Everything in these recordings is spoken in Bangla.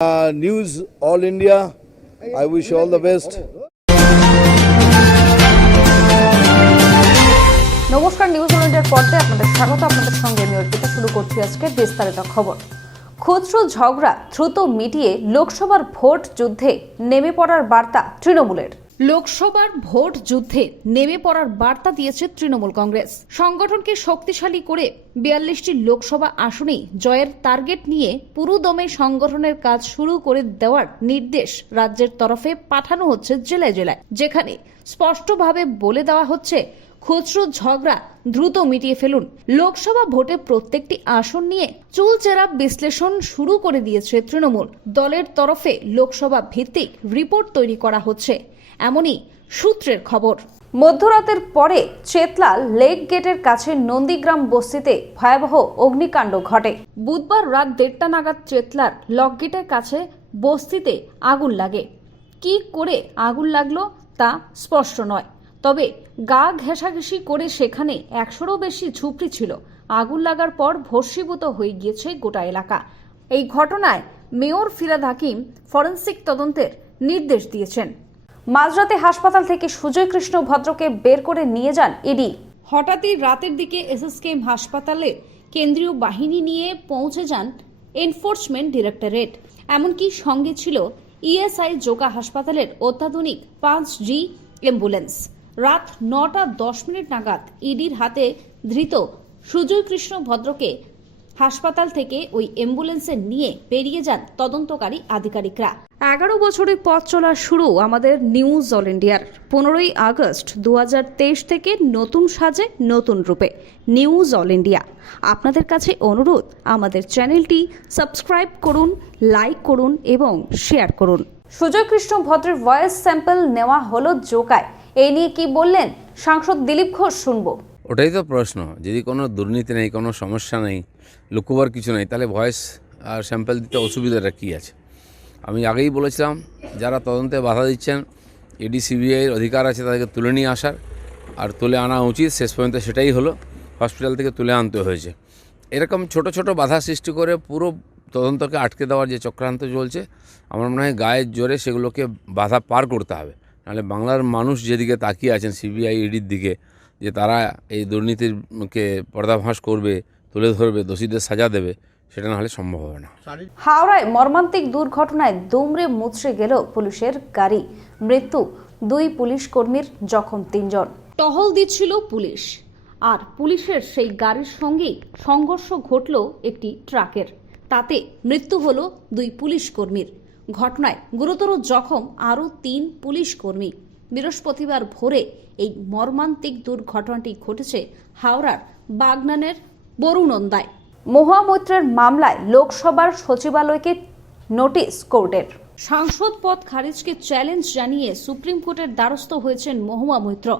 News All India, I wish you all the best. নমস্কার, নিউজ অল ইন্ডিয়ার পর্দায় আপনাদের স্বাগত। আপনাদের সঙ্গে আমি অর্পিতা। শুরু করছি আজকে বিস্তারিত খবর। খুচরো ঝগড়া দ্রুত মিটিয়ে লোকসভার ভোট যুদ্ধে নেমে পড়ার বার্তা তৃণমূলের। লোকসভার ভোট যুদ্ধে নেমে পড়ার বার্তা দিয়েছে তৃণমূল কংগ্রেস। সংগঠনকে শক্তিশালী করে 42টি লোকসভা আসনেই জয়ের টার্গেট নিয়ে পুরোদমে সংগঠনের কাজ শুরু করে দেওয়ার নির্দেশ রাজ্যের তরফে পাঠানো হচ্ছে জেলায় জেলায়, যেখানে স্পষ্টভাবে বলে দেওয়া হচ্ছে খুচরো ঝগড়া দ্রুত মিটিয়ে ফেলুন। লোকসভা ভোটে প্রত্যেকটি আসন নিয়ে চুলচেরা বিশ্লেষণ শুরু করে দিয়েছে তৃণমূল। দলের তরফে লোকসভা ভিত্তিক রিপোর্ট তৈরি করা হচ্ছে, এমনই সূত্রের খবর। মধ্যরাতের পরে চেতলা লেক গেটের কাছে নন্দীগ্রাম বস্তিতে ভয়াবহ অগ্নিকাণ্ড ঘটে। বুধবার রাত 1:30 নাগাদ চেতলার লক গেটের কাছে বস্তিতে আগুন লাগে। কি করে আগুন লাগলো তা স্পষ্ট নয়, তবে গা ঘেঁষাঘেঁষি করে সেখানে 100-রও বেশি ঝুপড়ি ছিল। আগুন লাগার পর ভস্মীভূত হয়ে গিয়েছে গোটা এলাকা। এই ঘটনায় মেয়র ফিরহাদ হাকিম ফরেনসিক তদন্তের নির্দেশ দিয়েছেন। মাঝরাতে হাসপাতাল থেকে সুজয় কৃষ্ণ ভদ্রকে বের করে নিয়ে যান ইডি। হঠাৎই রাতের দিকে এসএসকেএম হাসপাতালে কেন্দ্রীয় বাহিনী নিয়ে পৌঁছে যান এনফোর্সমেন্ট ডিরেক্টরেট। এমনকি সঙ্গে ছিল ইএসআই জোকা হাসপাতালের অত্যাধুনিক 5G অ্যাম্বুলেন্স। রাত 9:10 নাগাদ ইডির হাতে ধৃত সুজয় কৃষ্ণ ভদ্রকে হাসপাতাল থেকে ওই অ্যাম্বুলেন্সে নিয়ে বেরিয়ে যান তদন্তকারী আধিকারিকরা। 11 বছরের পথ চলা শুরু আমাদের নিউজ অল ইন্ডিয়ার। 15ই আগস্ট 2023 থেকে নতুন সাজে নতুন রূপে নিউজ অল ইন্ডিয়া। আপনাদের কাছে অনুরোধ, আমাদের চ্যানেলটি সাবস্ক্রাইব করুন, লাইক করুন এবং শেয়ার করুন। সুজয় কৃষ্ণ ভদ্রের ভয়েস স্যাম্পল নেওয়া হলো জোকায়। এই নিয়ে কি বললেন সাংসদ দিলীপ ঘোষ, শুনবো। ওটাই তো প্রশ্ন, যদি কোনো দুর্নীতি নেই, কোনো সমস্যা নেই, লুকোবার কিছু নেই, তাহলে ভয়েস আর স্যাম্পল দিতে অসুবিধাটা কী আছে? আমি আগেই বলেছিলাম, যারা তদন্তে বাধা দিচ্ছেন, ইডি সিবিআইয়ের অধিকার আছে তাদেরকে তুলে নিয়ে আসার, আর তুলে আনা উচিত। শেষ পর্যন্ত সেটাই হলো, হসপিটাল থেকে তুলে আনতে হয়েছে। এরকম ছোট ছোট বাধা সৃষ্টি করে পুরো তদন্তকে আটকে দেওয়ার যে চক্রান্ত চলছে, আমার মনে হয় গায়ের জোরে সেগুলোকে বাধা পার করতে হবে। নাহলে বাংলার মানুষ যেদিকে তাকিয়ে আছেন সিবিআই ইডির দিকে, যে তারা এই দুর্নীতিকে পর্দাফাঁস করবে, তুলে ধরবে, দোষীদের সাজা দেবে, সেটা না হলে সম্ভব হবে না। হাওড়ায় মর্মান্তিক দুর্ঘটনায় দুমড়ে মুচড়ে গেল পুলিশের গাড়ি। মৃত্যু 2 পুলিশ কর্মীর, জখম 3 জন। টহল দিচ্ছিল পুলিশ, আর পুলিশের সেই গাড়ির সঙ্গেই সংঘর্ষ ঘটল একটি ট্রাকের। তাতে মৃত্যু হলো 2 পুলিশ কর্মীর। ঘটনায় গুরুতর জখম আরও 3 পুলিশ কর্মী। বৃহস্পতিবার ভোরে এই মর্মান্তিক দুর্ঘটনাটি ঘটেছে হাওড়ার বাগনানের বরুণন্দায়। মহুয়া মৈত্রের মামলায় লোকসভার সচিবালয়কে নোটিশ কোর্টের। সাংসদ পদ খারিজকে চ্যালেঞ্জ জানিয়ে সুপ্রিম কোর্টের দ্বারস্থ হয়েছেন মহুয়া মৈত্র।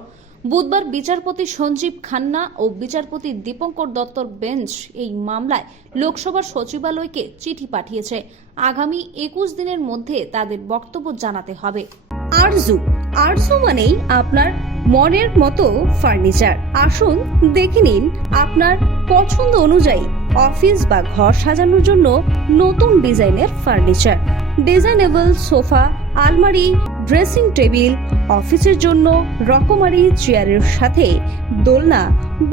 বুধবার বিচারপতি সঞ্জীব খান্না ও বিচারপতি দীপঙ্কর দত্তর বেঞ্চ এই মামলায় লোকসভার সচিবালয়কে চিঠি পাঠিয়েছে। আগামী 21 দিনের মধ্যে তাদের বক্তব্য জানাতে হবে। আরজু মানেই আপনার মনের মতো ফার্নিচার। আসুন দেখে নিন আপনার পছন্দ অনুযায়ী অফিস বা ঘর সাজানোর জন্য নতুন ডিজাইনের ফার্নিচার। ডিজাইনেবল সোফা, আলমারি, ড্রেসিং টেবিল, অফিসের জন্য রকমারি চেয়ারের সাথে দোলনা,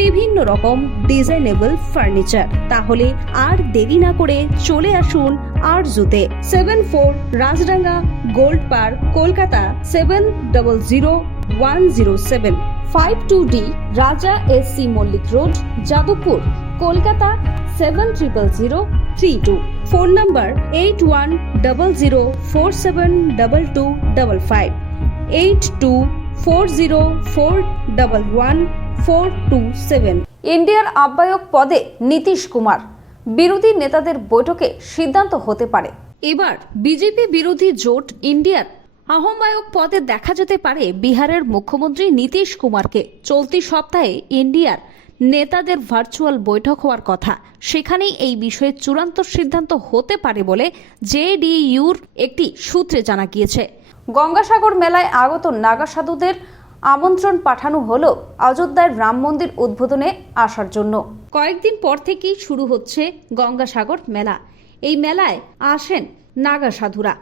বিভিন্ন রকম ডিজাইনেবল ফার্নিচার। তাহলে আর দেরি না করে চলে আসুন আরজুতে। 74 Rajdanga Gold Park, Kolkata 700107। 52D Raja SC Mullick Road, Jadavpur, Kolkata 700032। Phone number 8100472255, 8240411427। ইন্ডিয়ার আহ্বায়ক পদে নীতিশ কুমার। বিরোধী নেতাদের বৈঠকে সিদ্ধান্ত হতে পারে। এবার বিজেপি বিরোধী জোট ইন্ডিয়ার আহ্বায়ক পদে দেখা যেতে পারে বিহারের মুখ্যমন্ত্রী নীতিশ কুমারকে। চলতি সপ্তাহে ইন্ডিয়ার নেতাদের ভার্চুয়াল বৈঠক হওয়ার কথা। সেখানেই এই বিষয়ে চূড়ান্ত সিদ্ধান্ত হতে পারে বলে জেডিইউর একটি সূত্রে জানা গিয়েছে। গঙ্গাসাগর মেলায় আগত নাগা সাধুদের আমন্ত্রণ পাঠানো হলো অযোধ্যার রাম মন্দির উদ্বোধনে আসার জন্য। কয়েকদিন পর থেকেই শুরু হচ্ছে গঙ্গাসাগর মেলা। এই মেলায় আসেন নাগা সাধুরা।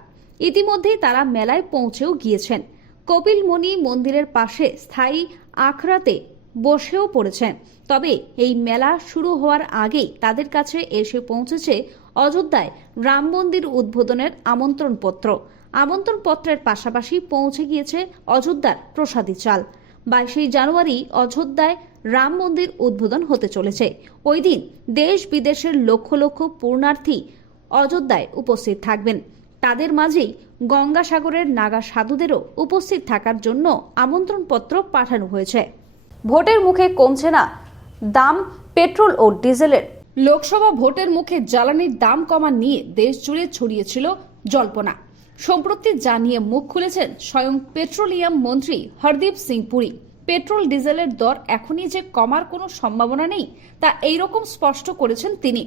ইতিমধ্যেই তারা মেলায় পৌঁছেও গিয়েছেন। কপিলমুনি মন্দিরের পাশে স্থায়ী আখড়াতে বসেও পড়েছেন। তবে এই মেলা শুরু হওয়ার আগেই তাদের কাছে এসে পৌঁছেছে অযোধ্যায় রাম মন্দির উদ্বোধনের আমন্ত্রণপত্র। আমন্ত্রণপত্রের পাশাপাশি পৌঁছে গিয়েছে অযোধ্যার প্রসাদী চাল। 22 জানুয়ারি অযোধ্যায় রাম মন্দির উদ্বোধন হতে চলেছে। ওই দিন দেশ বিদেশের লক্ষ লক্ষ পুণ্যার্থী অযোধ্যায় উপস্থিত থাকবেন। তাদের মাঝেই গঙ্গাসাগরের নাগা সাধুদেরও উপস্থিত থাকার জন্য আমন্ত্রণপত্র পাঠানো হয়েছে। ভোটের মুখে কমছে না দাম পেট্রোল ও ডিজেলের। লোকসভা ভোটের মুখে জ্বালানির দাম কমা নিয়ে দেশ জুড়ে ছড়িয়েছিল জল্পনা। সম্প্রতি যা নিয়ে মুখ খুলেছেন স্বয়ং পেট্রোলিয়াম মন্ত্রী হরদীপ সিং পুরী। পেট্রোল ডিজেলের দর এখনই যে কমার কোনো সম্ভাবনা নেই তা এইরকম স্পষ্ট করেছেন তিনি।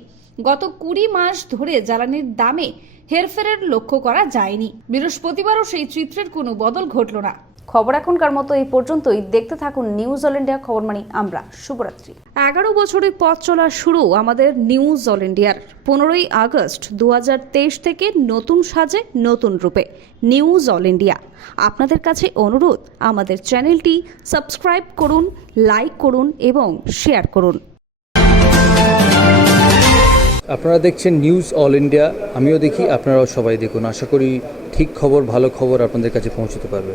গত 20 মাস ধরে জ্বালানির দামে হেরফেরের লক্ষ্য করা যায়নি। বৃহস্পতিবারও সেই চিত্রের কোনো বদল ঘটল না। খবর এখনকার মতো এই পর্যন্তই। দেখতে থাকুন নিউজ অল ইন্ডিয়া খবর মানি আমরা। শুভরাত্রি। 11 বছরের পথ চলা শুরু আমাদের নিউজ অল ইন্ডিয়ার। 15ই আগস্ট 2023 থেকে নতুন সাজে নতুন রূপে নিউজ অল ইন্ডিয়া। আপনাদের কাছে অনুরোধ, আমাদের চ্যানেলটি সাবস্ক্রাইব করুন, লাইক করুন এবং শেয়ার করুন। আপনারা দেখছেন নিউজ অল ইন্ডিয়া। আমিও দেখি, আপনারাও সবাই দেখুন। আশা করি ঠিক খবর, ভালো খবর আপনাদের কাছে পৌঁছতে পারবে।